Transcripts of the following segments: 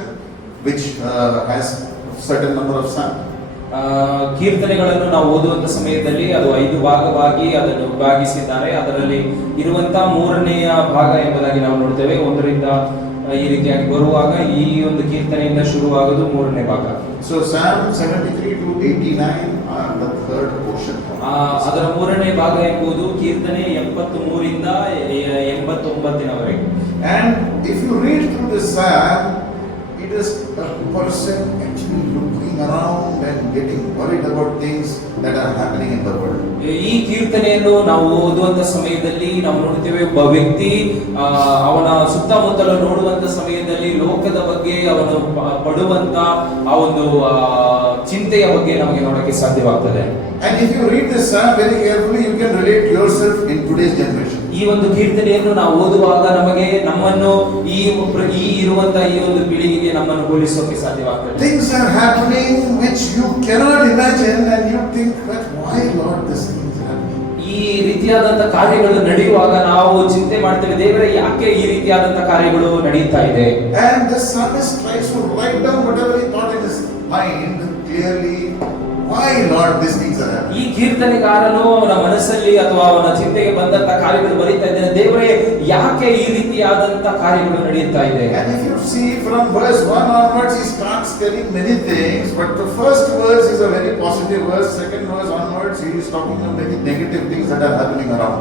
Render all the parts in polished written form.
portion which has certain number of psalms. ಕೀರ್ತನೆಗಳನ್ನು ನಾವು ಓದುವಂತ ಸಮಯದಲ್ಲಿ ಅದು 5 ಭಾಗವಾಗಿ ಅದನ್ನು ವಿಭಾಗಿಸಿದ್ದಾರೆ. ಅದರಲ್ಲಿ ಇರುವಂತ 3ನೆಯ ಭಾಗ ಎಂಬುದಾಗಿ ನಾವು ನೋಡ್ತೇವೆ. 1ರಿಂದ ಈ ರೀತಿಯಾಗಿ ಬರುವಾಗ ಈ ಒಂದು ಕೀರ್ತನೆಯಿಂದ ಶುರುವಾಗೋದು 3ನೇ ಭಾಗ. So Psalm 73 to 89 are the third portion. ಅದರ 3ನೇ ಭಾಗ ಎಂಬುದು ಕೀರ್ತನೆ 73ರಿಂದ 89ವರೆಗೆ. And if you read through this psalm, it is a person actually looking around and getting worried about things that are happening in the world. ಈ ಕೀರ್ತನೆಯನ್ನು ನಾವು ಓದುವಂತ ಸಮಯದಲ್ಲಿ ನಾವು ನೋಡ್ತೇವೆ, ಒಬ್ಬ ವ್ಯಕ್ತಿ ಅವನ ಸುತ್ತಮುತ್ತಲು ನೋಡುವಂತ ಸಮಯದಲ್ಲಿ ಲೋಕದ ಬಗ್ಗೆ ಅವನು ಪಡುವಂತ ಆ ಒಂದು ಚಿಂತೆಯ ಬಗ್ಗೆ ನಮಗೆ ನೋಡಕ್ಕೆ ಸಾಧ್ಯವಾಗ್ತದೆ. And if you read this psalm very carefully, you can relate yourself in today's generation. ಈ ಒಂದು ಕೀರ್ತನೆಯನ್ನು ನಾವು ಓದುವಾಗ ನಮಗೆ ನಮ್ಮನ್ನು ಈ ಇರುವಂತ ಈ ಒಂದು ಪೀಳಿಗೆಗೆ ನಮ್ಮನ್ನು ಹೋಲಿಸೋಕೆ ಸಾಧ್ಯವಾಗ್ತದೆ. Things are happening which you cannot imagine, and you think that why Lord this thing is happening. ಈ ರೀತಿಯಾದಂತ ಕಾರ್ಯಗಳು ನಡೆಯುವಾಗ ನಾವು ಚಿಂತೆ ಮಾಡ್ತೇವೆ, ದೇವರೇ ಯಾಕೆ ಈ ರೀತಿಯಾದಂತ ಕಾರ್ಯಗಳು ನಡೆಯುತ್ತಾ ಇದೆ. And the psalmist tries to write down whatever he thought in his mind clearly. Why Lord these things are happening? ಈ ಕೀರ್ತನೆಗಾರನು ಅವನ ಮನಸ್ಸಲ್ಲಿ ಅಥವಾ ಅವನ ಚಿಂತೆಗೆ ಬಂದಂತ ಕಾರ್ಯಗಳು ಬರೀತಾ ಇದ್ದಾನೆ, ದೇವರೇ ಯಾಕೆ ಈ ರೀತಿಯಾದಂತ ಕಾರ್ಯಗಳು ನಡೆಯುತ್ತಾ ಇದೆ. And if you see from verse 1 onwards, he starts telling many things, but the first verse is a very positive verse. Second verse onwards, he is talking of many negative things that are happening around.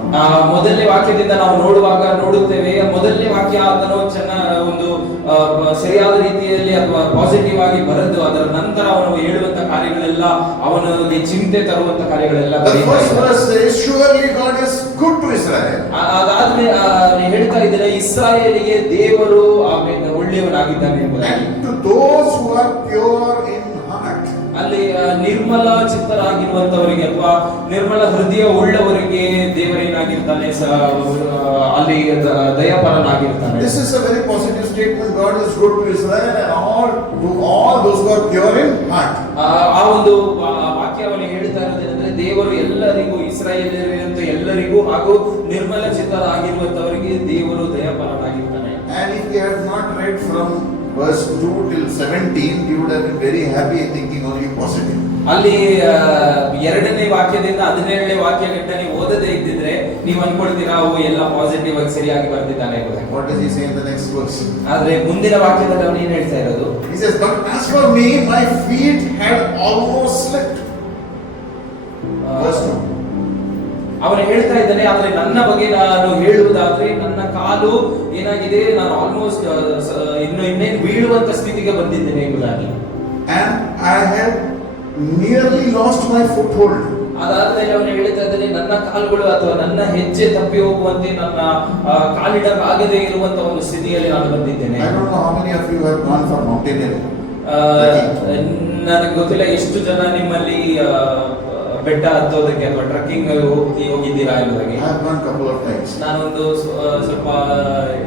ಮೊದಲನೇ ವಾಕ್ಯದಿಂದ ನಾವು ನೋಡುತ್ತೇವೆ, ಮೊದಲನೇ ವಾಕ್ಯ ಆತನು ಒಂದು ಸರಿಯಾದ ರೀತಿಯಲ್ಲಿ ಅಥವಾ ಪಾಸಿಟಿವ್ ಆಗಿ ಬರೆದು ಅದರ ನಂತರ ಅವನು ಹೇಳುವಂತ ಕಾರ್ಯಗಳೆಲ್ಲ ಅವನಿಗೆ ಚಿಂತೆ ತರುವಂತ ಕಾರ್ಯಗಳೆಲ್ಲ ಬರೀತಾ ಇದ್ದಾನೆ. Surely God is good to Israel. ಅದಾದ್ಮೇಲೆ ಹೇಳ್ತಾ ಇದ್ದಾರೆ, ಇಸ್ರಾಯೇಲಿಗೆ ದೇವರು ಆಮೇಲೆ ಒಳ್ಳೆಯವನಾಗಿದ್ದಾನೆ ಎಂಬುದಾಗಿ. And to those who are pure in heart. ಅಲ್ಲಿ ನಿರ್ಮಲ ಚಿತ್ತರಾಗಿರುವಂತವರಿಗೆ ಅಥವಾ ನಿರ್ಮಲ ಹೃದಯ ಉಳ್ಳವರಿಗೆ ದೇವರೇನಾಗಿರ್ತಾನೆ, ಅಲ್ಲಿ ದಯಾಪರನಾಗಿರ್ತಾನೆ. This is a very positive statement. God is good to Israel and all those who are pure in heart. ಆ ಒಂದು ವಾಕ್ಯವನ್ನು ಹೇಳ್ತಾ ಇರೋದೇನೆಂದ್ರೆ, ದೇವರು ಎಲ್ಲರಿಗೂ, ಇಸ್ರಾಯೇಲ್ಯರಂತ ಎಲ್ಲರಿಗೂ ಹಾಗೂ ನಿರ್ಮಲ ಚಿತ್ತರಾಗಿರುವಂತವರಿಗೆ ದೇವರು ದಯಾಪರನಾಗಿರ್ತಾನೆ. And if you have not read from verse 2 till 17, you would have been very happy thinking only positive. ಅಲ್ಲಿ 2ನೇ ವಾಕ್ಯದಿಂದ 17ನೇ ವಾಕ್ಯ ಗಂಟ ನೀವು ಓದದೇ ಇದ್ದಿದ್ರೆ ನೀವು ಅನ್ಕೊಳ್ತೀರಾ ಅವು ಎಲ್ಲ ಪಾಸಿಟಿವ್ ಆಗಿ ಸರಿಯಾಗಿ ಬರ್ತಿದ್ದಾನೆ ಎಂಬುದಾಗಿ. What does he say in the next verse? ಆದ್ರೆ ಮುಂದಿನ ವಾಕ್ಯದಲ್ಲಿ ಅವನು ಏನು ಹೇಳ್ತಾ ಇರೋದು? He says, but as for me, my feet had almost slipped. Verse 2. ಅವನು ಹೇಳ್ತಾ ಇದ್ದಾನೆ, ಆದ್ರೆ ನನ್ನ ಬಗ್ಗೆ ನಾನು ಹೇಳುವುದಾದ್ರೆ ನನ್ನ ಕಾಲು ಏನಾಗಿದೆ, ನಾನು ಆಲ್ಮೋಸ್ಟ್ ಇನ್ನೇನು ಬೀಳುವಂತ ಸ್ಥಿತಿಗೆ ಬಂದಿದ್ದೇನೆ ಎಂಬುದಾಗಿ. And I had nearly lost my foothold. ಅದಾದ್ಮೇಲೆ ಅವನು ಹೇಳ್ತಾ ಇದ್ದಾನೆ, ನನ್ನ ಕಾಲುಗಳು ಅಥವಾ ನನ್ನ ಹೆಜ್ಜೆ ತಪ್ಪಿ ಹೋಗುವಂತೆ ನನ್ನ ಕಾಲಿಡಕ್ಕಾಗದೇ ಇರುವಂತ ಒಂದು ಸ್ಥಿತಿಯಲ್ಲಿ ನಾನು ಬಂದಿದ್ದೇನೆ. I don't know how many of you have gone for mountaineering. ನನಗೆ ಗೊತ್ತಿಲ್ಲ ಎಷ್ಟು ಜನ ನಿಮ್ಮಲ್ಲಿ ಬೆಟ್ಟ ಹತ್ತೋದಕ್ಕೆ ಅಥವಾ ಟ್ರಕ್ಕಿಂಗ್ ಹೋಗಿದ್ದೀರಾ ಎಂಬುದಾಗಿ. I have gone couple of times. ನಾನೊಂದು ಸ್ವಲ್ಪ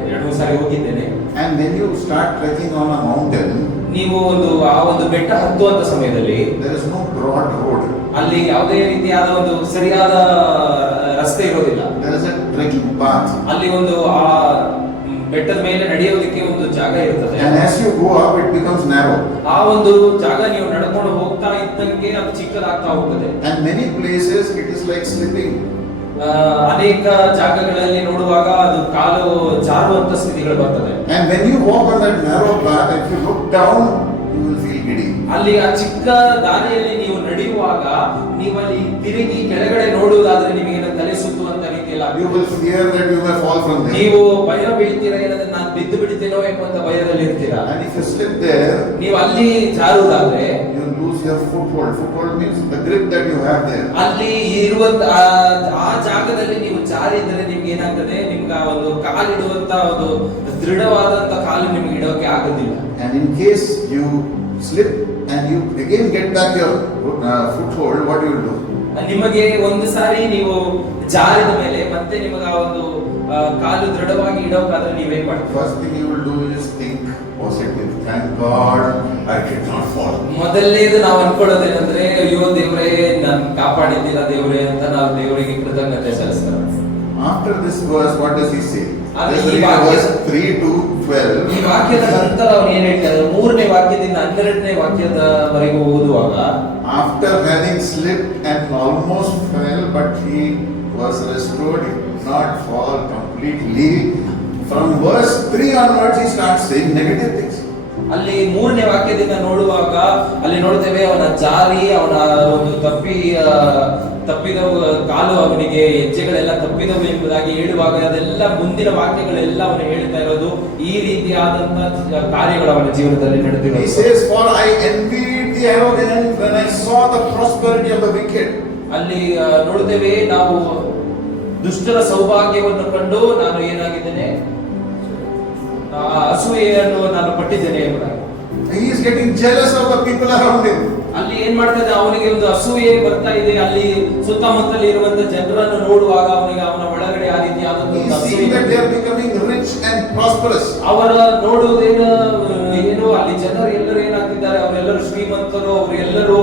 2-3 ಸಾರಿ ಹೋಗಿದ್ದೇನೆ. And when you start trekking on a mountain, ನೀವು ಆ ಒಂದು ಬೆಟ್ಟ ಹತ್ತುವಂತ ಸಮಯದಲ್ಲಿ there is no broad road. ಅಲ್ಲಿ ಯಾವುದೇ ರೀತಿಯಾದ ಒಂದು ಸರಿಯಾದ ರಸ್ತೆ ಇರೋದಿಲ್ಲ. There is a trekking path. ಅಲ್ಲಿ ಒಂದು ಆ ಬೆಟ್ಟದ ಮೇಲೆ ನಡೆಯೋದಕ್ಕೆ ಒಂದು ಜಾಗ ಇರ್ತದೆ. And as you go up, it becomes narrow. ಆ ಒಂದು ಜಾಗ ನೀವು ನಡ್ಕೊಂಡು ಹೋಗ್ತಾ ಇದ್ದಂಗೆ ಅದು ಚಿಕ್ಕದಾಗ್ತಾ ಹೋಗ್ತದೆ. And many places it is like slipping. ಅನೇಕ ಜಾಗಗಳಲ್ಲಿ ನೋಡುವಾಗ ಅದು ಕಾಲು ಜಾರುವಂತ ಸ್ಥಿತಿಗಳು ಬರ್ತದೆ. And when you walk on that narrow path, if you look down, you will feel giddy. ಅಲ್ಲಿ ಆ ಚಿಕ್ಕ ದಾರಿಯಲ್ಲಿ ನೀವು ನಡೆಯುವಾಗ ನೀವಲ್ಲಿ ತಿರುಗಿ ಕೆಳಗಡೆ ನೋಡುವುದಾದ್ರೆ ನಿಮಗೆ ತಲೆ ಸುತ್ತುವಂತ ರೀತಿಯಲ್ಲಿ You will fear that you may fall from there. ನೀವು ಭಯ ಬೀಳ್ತೀರಾ, ಏನಂದ್ರೆ ನಾನು ಬಿದ್ದು ಬಿಡ್ತೀನೋ ಎಂಬಂತ ಭಯದಲ್ಲಿ ಇರ್ತೀರಾ. And if you slip there, ನೀವು ಅಲ್ಲಿ ಜಾರುವುದಾದ್ರೆ you lose your foothold. Foothold means the grip that you have there. ಅಲ್ಲಿ ಇರುವಂತ ಆ ಜಾಗದಲ್ಲಿ ನೀವು ಜಾರಿದ್ರೆ ನಿಮ್ಗೆ ಏನಾಗ್ತದೆ, ನಿಮ್ಗೆ ಒಂದು ಕಾಲಿಡುವಂತ ಒಂದು ದೃಢವಾದಂತ ಕಾಲು ನಿಮ್ಗೆ ಇಡೋಕೆ ಆಗೋದಿಲ್ಲ. And in case you slip and you again get back your foothold, what you will do? ನಿಮಗೆ ಒಂದು ಸಾರಿ ನೀವು ಜಾರಿದ ಮೇಲೆ ಮತ್ತೆ ನಿಮಗೆ ಆ ಒಂದು ಕಾಲು ದೃಢವಾಗಿ ಇಡೋಕಾದ್ರೆ ನೀವೇನ್ ಮಾಡ್ತೀವಿ? First thing you will do is think positive. Thank God I did not fall. ಮೊದಲನೇದು ನಾವು ಅನ್ಕೊಳ್ಳೋದೇನಂದ್ರೆ, ಅಯ್ಯೋ ದೇವರೇ ನಾನು ಕಾಪಾಡಿದ್ದೀರಾ ದೇವರೇ ಅಂತ ನಾವು ದೇವರಿಗೆ ಕೃತಜ್ಞತೆ ಸಲ್ಲಿಸ್ತಾರೆ. After this verse, what does he say? Verse 3 to 12. ಈ ವಾಕ್ಯದ ನಂತರ ಅವನು ಏನ್ ಹೇಳ್ತಾರೆ, 3 12ನೇ ವಾಕ್ಯದವರೆಗೂ ಓದುವಾಗ, after having slipped and almost fell, but he was restored, he did not fall completely. From verse 3 onwards, he starts saying negative things. ಅಲ್ಲಿ 3ನೇ ವಾಕ್ಯದಿಂದ ನೋಡುವಾಗ ಅಲ್ಲಿ ನೋಡ್ತೇವೆ ಅವನ ಜಾರಿ, ಅವನ ಒಂದು ತಪ್ಪಿದವು ಕಾಲು, ಅವನಿಗೆ ಹೆಜ್ಜೆಗಳೆಲ್ಲ ತಪ್ಪಿದವು ಎಂಬುದಾಗಿ ಹೇಳುವಾಗ ಅದೆಲ್ಲ ಮುಂದಿನ ವಾಕ್ಯಗಳೆಲ್ಲ ಅವನು ಹೇಳ್ತಾ ಇರೋದು ಈ ರೀತಿಯಾದಂತಹ ಕಾರ್ಯಗಳು ಅವನ ಜೀವನದಲ್ಲಿ He ನಡೆದಿವೆ. says, "For I envied the arrogant when I saw the prosperity of the wicked." ಅಲ್ಲಿ ನೋಡ್ತೇವೆ ನಾವು ದುಷ್ಟರ ಸೌಭಾಗ್ಯವನ್ನು ಕಂಡು ನಾನು ಏನಾಗಿದ್ದೇನೆ, ಅಸೂಯೆಯನ್ನು ನಾನು ಪಟ್ಟಿದ್ದೇನೆ ಎಂಬುದಾಗಿ. He is getting jealous of the people around him. ಅಲ್ಲಿ ಏನ್ ಮಾಡ್ತಾ ಇದೆ, ಅವನಿಗೆ ಒಂದು ಅಸೂಯೆ ಬರ್ತಾ ಇದೆ. ಅಲ್ಲಿ ಸುತ್ತಮುತ್ತಲು ಇರುವಂತ ಜನರನ್ನು ನೋಡುವಾಗ ಅವನಿಗೆ ಅವನ ಒಳಗಡೆ ಆ ರೀತಿಯಾದ He is seeing that they are becoming rich and prosperous. ಅವರ ನೋಡುವುದೇನು ಏನು, ಅಲ್ಲಿ ಜನರು ಎಲ್ಲರೂ ಏನಾಗ್ತಿದ್ದಾರೆ, ಅವರೆಲ್ಲರೂ ಶ್ರೀಮಂತರು, ಅವರೆಲ್ಲರೂ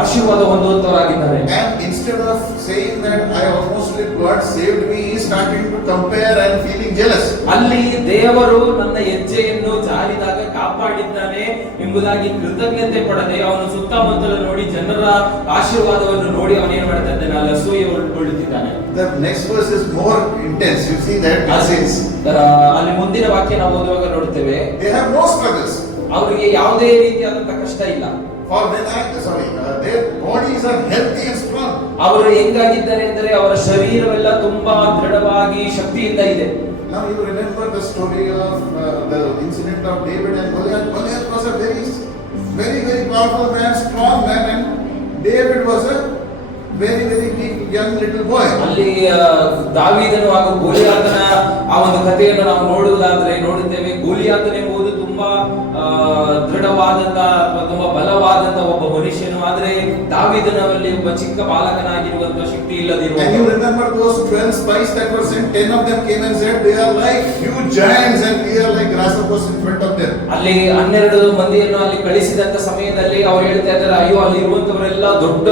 ಆಶೀರ್ವಾದ ಹೊಂದುವಂತವರಾಗಿದ್ದಾರೆ. And instead of saying that I almost let God saved me, he is starting to compare and feeling jealous. ಅಲ್ಲಿ ದೇವರು ನನ್ನ ಹೆಜ್ಜೆಯನ್ನು ಜಾರಿದಾಗ ಕಾಪಾಡಿದ್ದಾನೆ ಎಂಬುದಾಗಿ ಕೃತಜ್ಞತೆ ಪಡದೆ ಅವನು ಸುತ್ತಮುತ್ತಲು ನೋಡಿ ಜನರ ಆಶೀರ್ವಾದವನ್ನು ನೋಡಿ ಅವನು ಏನ್ ಮಾಡ್ತಾ ಇದ್ದಾನೆ, ಅಲ್ಲಿ ಅಸೂಯೆಗೊಳ್ಳುತ್ತಿದ್ದಾನೆ. The next verse is more intense. You see that it says, ಅಲ್ಲಿ ಮುಂದಿನ ವಾಕ್ಯ ನಾವು ಓದುವಾಗ ನೋಡುತ್ತೇವೆ, they have no struggles. ಅವರಿಗೆ ಯಾವುದೇ ರೀತಿಯಾದಂತಹ ಕಷ್ಟ ಇಲ್ಲ. For their bodies are healthy and strong. ಅವರು ಹೆಂಗಾಗಿದ್ದಾರೆ ಅಂದರೆ ಅವರ ಶರೀರವೆಲ್ಲ ತುಂಬಾ ದೃಢವಾಗಿ ಶಕ್ತಿಯಿಂದ ಇದೆ. Now you remember the story of the incident of David and Goliath. Goliath was a very powerful man, strong man, and David was a very weak young little boy. ಅಲ್ಲಿ ದಾವೀದನು ಹಾಗೂ ಗೋಲಿಯಾತನ ಆ ಒಂದು ಕಥೆಯನ್ನು ನಾವು ನೋಡುತ್ತೇವೆ. ಗೋಲಿಯಾತನ ಎಂಬುದು ತುಂಬಾ ದೃಢವಾದಂತ ಅಥವಾ ತುಂಬಾ ಬಲವಾದಂತ ಒಬ್ಬ ಮನುಷ್ಯನು, ಆದ್ರೆ ದಾವೀದನಲ್ಲಿ ಒಬ್ಬ ಚಿಕ್ಕ ಬಾಲಕನಾಗಿರುವಂತ ಶಕ್ತಿ ಇಲ್ಲದಿರುವ. And you remember those 12 spies that were sent, 10 of them came and said they are like huge giants and we are like grasshoppers in front of them. ಅಲ್ಲಿ 12 ಮಂದಿಯನ್ನು ಅಲ್ಲಿ ಕಳಿಸಿದಂತ ಸಮಯದಲ್ಲಿ ಅವರು ಹೇಳ್ತಾ ಇದ್ದಾರೆ, ಅಯ್ಯೋ ಅಲ್ಲಿ ಇರುವಂತವರೆಲ್ಲ ದೊಡ್ಡ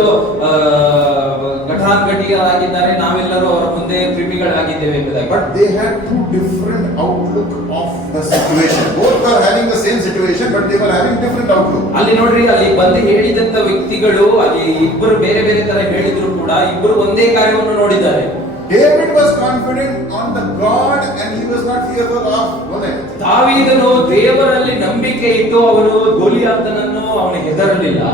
ಘಟಾನುಘಟಿಗಳಾಗಿದ್ದಾರೆ, ನಾವೆಲ್ಲರೂ ಅವರ ಮುಂದೆ ಕ್ರಿಮಿಗಳಾಗಿದ್ದೇವೆ ಎಂಬುದಾಗಿ. But they had two different outlook of the situation. Both were having the same situation, but they were having different outlook. ಅಲ್ಲಿ ನೋಡ್ರಿ, ಅಲ್ಲಿ ಬಂದು ಹೇಳಿದಂತ ವ್ಯಕ್ತಿಗಳು ಅಲ್ಲಿ ಇಬ್ಬರು ಬೇರೆ ಬೇರೆ ತರ ಹೇಳಿದ್ರು ಕೂಡ ಇಬ್ಬರು ಒಂದೇ ಕಾರ್ಯವನ್ನು ನೋಡಿದ್ದಾರೆ. David was confident on the God and he was not fearful of Goliath. ದಾವೀದನು ದೇವರಲ್ಲಿ ನಂಬಿಕೆ ಇಟ್ಟು ಅವನು ಗೋಲಿಯಾತನನ್ನು ಅವನು ಹೆದರಲಿಲ್ಲ.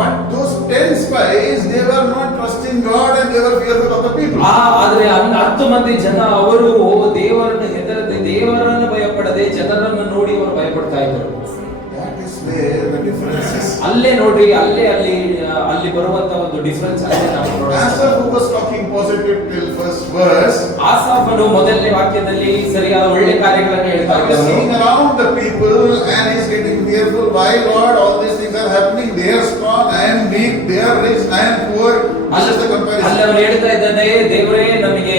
But those 10 spies, they were not trusting God and they were fearful of the people. ಆದ್ರೆ 10 ಮಂದಿ ಜನ ಅವರು ದೇವರನ್ನು ಹೆದರದೆ, ದೇವರನ್ನು ಭಯಪಡದೆ ಜನರನ್ನು ನೋಡಿ ಅವರು ಭಯಪಡ್ತಾ ಇದ್ದರು. That is where the difference is. ಅಲ್ಲೇ ನೋಡ್ರಿ, ಅಲ್ಲಿ ಬರುವಂತ ಒಂದು ಡಿಫರೆನ್ಸ್ ಅಲ್ಲೇ ನಾವು ನೋಡೋಣ. Asaph, who was talking positive till first verse, ಆಸಾಫನು ಮೊದಲನೇ ವಾಕ್ಯದಲ್ಲಿ ಸರಿಯಾದ ಒಳ್ಳೆ ಕಾರ್ಯಗಳನ್ನು ಹೇಳ್ತಾ he was ಇದ್ದನು. seeing around the people and he is getting fearful. Why Lord, all these things are happening? They are strong, I am weak. They are rich, I am poor. This is the comparison. ಅಲ್ಲಿ ಅವನು ಹೇಳ್ತಾ ಇದ್ದಾನೆ, ದೇವರೇ ನಮಗೆ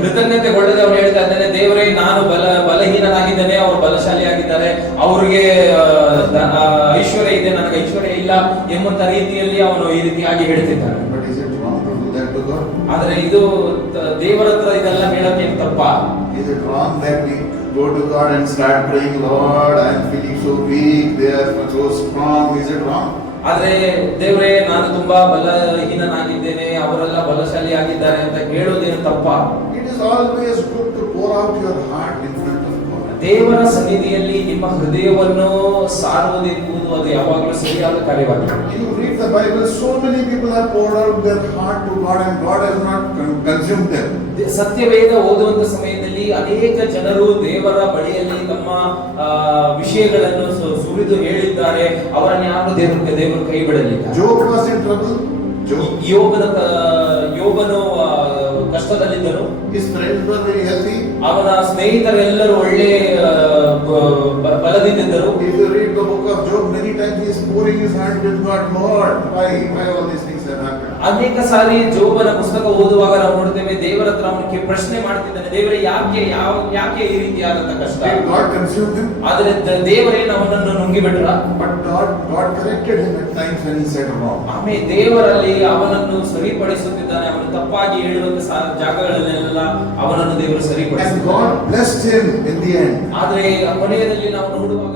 ಕೃತಜ್ಞತೆಗೊಳ್ಳದೆ ಅವನು ಹೇಳ್ತಾ ಇದ್ದಾನೆ, ದೇವರೇ ನಾನು ಬಲಹೀನನಾಗಿದ್ದೇನೆ, ಅವರು ಬಲಶಾಲಿಯಾಗಿದ್ದಾರೆ, ಅವರಿಗೆ ಐಶ್ವರ್ಯ ಇದೆ, ನನಗೆ ಐಶ್ವರ್ಯ ಇಲ್ಲ ಎಂಬಂತ ರೀತಿಯಲ್ಲಿ ಅವನು ಈ ರೀತಿಯಾಗಿ ಹೇಳ್ತಿದ್ದಾನೆ. But is it wrong to do that to God? ಆದ್ರೆ ಇದು ದೇವರ ಹತ್ರ ಇದೆಲ್ಲ ಹೇಳಕ್ಕೆ ತಪ್ಪಾ? Is it wrong that we go to God and start praying, Lord, I am feeling so weak, they are so strong? Is it wrong? ಆದ್ರೆ ದೇವರೇ ನಾನು ತುಂಬಾ ಬಲಹೀನನಾಗಿದ್ದೇನೆ, ಅವರೆಲ್ಲ ಬಲಶಾಲಿ ಆಗಿದ್ದಾರೆ ಅಂತ ಹೇಳೋದೇನು ತಪ್ಪಾ? It is always good to pour out your heart in front of God. ದೇವರ ಸನ್ನಿಧಿಯಲ್ಲಿ ನಿಮ್ಮ ಹೃದಯವನ್ನು ಸಾರುವುದೆಂಬುದು ಅದು ಯಾವಾಗಲೂ ಸರಿಯಾದ ಕಾರ್ಯವಾಗಿದೆ. You read the Bible, so many people have poured out their heart to God and God has not consumed them. ಸತ್ಯವೇದ ಓದುವಂತ ಸಮಯದಲ್ಲಿ ಅನೇಕ ಜನರು ದೇವರ ಬಳಿಯಲ್ಲಿ ತಮ್ಮ ವಿಷಯಗಳನ್ನು ಸುರಿದು ಹೇಳಿದ್ದಾರೆ, ಅವರನ್ನು ಯಾರು ದೇವರು ಕೈ ಬಿಡಲಿಲ್ಲ. Job was in trouble. ಯೋಬನು ಕಷ್ಟದಲ್ಲಿದ್ದನು. His friends were very healthy. ಅವನ ಸ್ನೇಹಿತರೆಲ್ಲರೂ ಒಳ್ಳೆ ಬಲದಿಂದಿದ್ದರು. If you read the book of Job, many times he is pouring his heart with God, Lord, why all these things have happened? ಅನೇಕ ಸಾರಿ ಜೋಬನ ಪುಸ್ತಕ ಓದುವಾಗ ನಾವು ನೋಡ್ತೇವೆ, ದೇವರ ಹತ್ರ ಅವನಿಗೆ ಪ್ರಶ್ನೆ ಮಾಡ್ತಿದ್ದಾನೆ, ದೇವರೇ ಯಾಕೆ ಈ ರೀತಿಯಾದಂತ ಕಷ್ಟ? Did God consume him? ಆದ್ರೆ ದೇವರೇ ಅವನನ್ನು ನುಂಗಿಬಿಟ್ರ? But God corrected him at times when he said wrong. ಆಮೇಲೆ ದೇವರಲ್ಲಿ ಅವನನ್ನು ಸರಿಪಡಿಸುತ್ತಿದ್ದಾನೆ, ಅವನು ತಪ್ಪಾಗಿ ಹೇಳುವಂತ ಜಾಗಗಳನ್ನೆಲ್ಲ ಅವನನ್ನು ದೇವರು And ಸರಿಪಡಿಸಿದ್ದಾನೆ. God blessed him in the end. ಆದ್ರೆ ಕೊನೆಯಲ್ಲಿ ನಾವು ನೋಡುವಾಗ